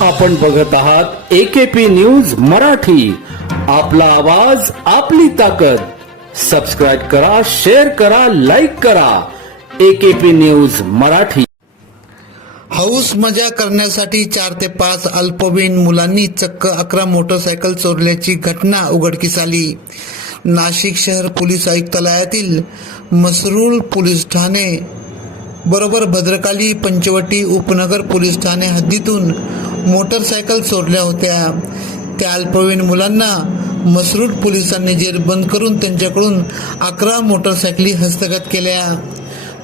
आपण बघत आहात एकेपी न्यूज मराठी. आपला आवाज आपली ताकद. सबस्क्राईब करा शेअर करा लाईक करा. AKP news Marathi. हाऊस मजा करण्यासाठी चार ते पाच अल्पवयीन मुलांनी चक्क अकरा मोटरसायकल चोरल्याची घटना उघडकीस आली. नाशिक शहर पोलीस आयुक्तालयातील मसरूळ पोलीस ठाणे बरोबर भद्रकाली पंचवटी उपनगर पोलीस ठाणे हद्दीतून मोटरसायकल चोरल्या होत्या. त्या अल्पवयीन मुलांना मसरूट पोलिसांनी जेरबंद करून त्यांच्याकडून अकरा मोटरसायकली हस्तगत केल्या.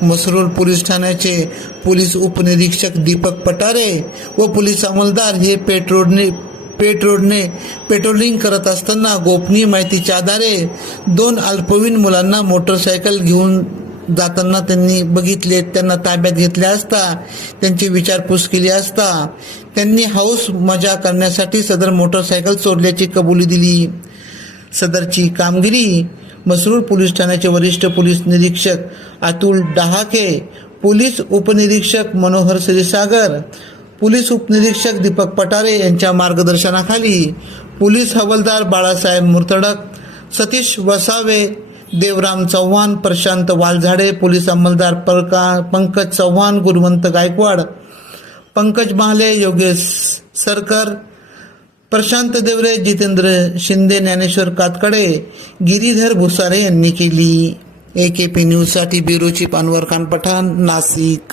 मसरूर पोलीस ठाण्याचे पोलीस उपनिरीक्षक दीपक पटारे व पोलीस अंमलदार हे पेट्रोडने पेट्रोडने पेट्रोलिंग करत असताना गोपनीय माहितीच्या आधारे दोन अल्पवयीन मुलांना मोटरसायकल घेऊन जाताना त्यांनी बघितले त्यांना ताब्यात घेतले असता त्यांची विचारपूस केली असता त्यांनी हौस मजा करण्यासाठी सदर मोटरसायकल चोरल्याची कबुली दिली. सदरची कामगिरी मसरूर पोलीस ठाण्याचे वरिष्ठ पोलीस निरीक्षक अतुल डहाके पोलीस उपनिरीक्षक मनोहर श्रीसागर पोलीस उपनिरीक्षक दीपक पटारे यांच्या मार्गदर्शनाखाली पोलीस हवालदार बाळासाहेब मुर्तडक सतीश वसावे देवराम चव्हाण प्रशांत वालझाडे पोलीस अंमलदार परका पंकज चव्हाण गुरुवंत गायकवाड पंकज महाले योगेश सरकर प्रशांत देवरे जितेंद्र शिंदे ज्ञानेश्वर कातकडे गिरीधर भुसारे यांनी केली. ए के पी न्यूजसाठी ब्युरोची पानवर खान पठाण नाशिक.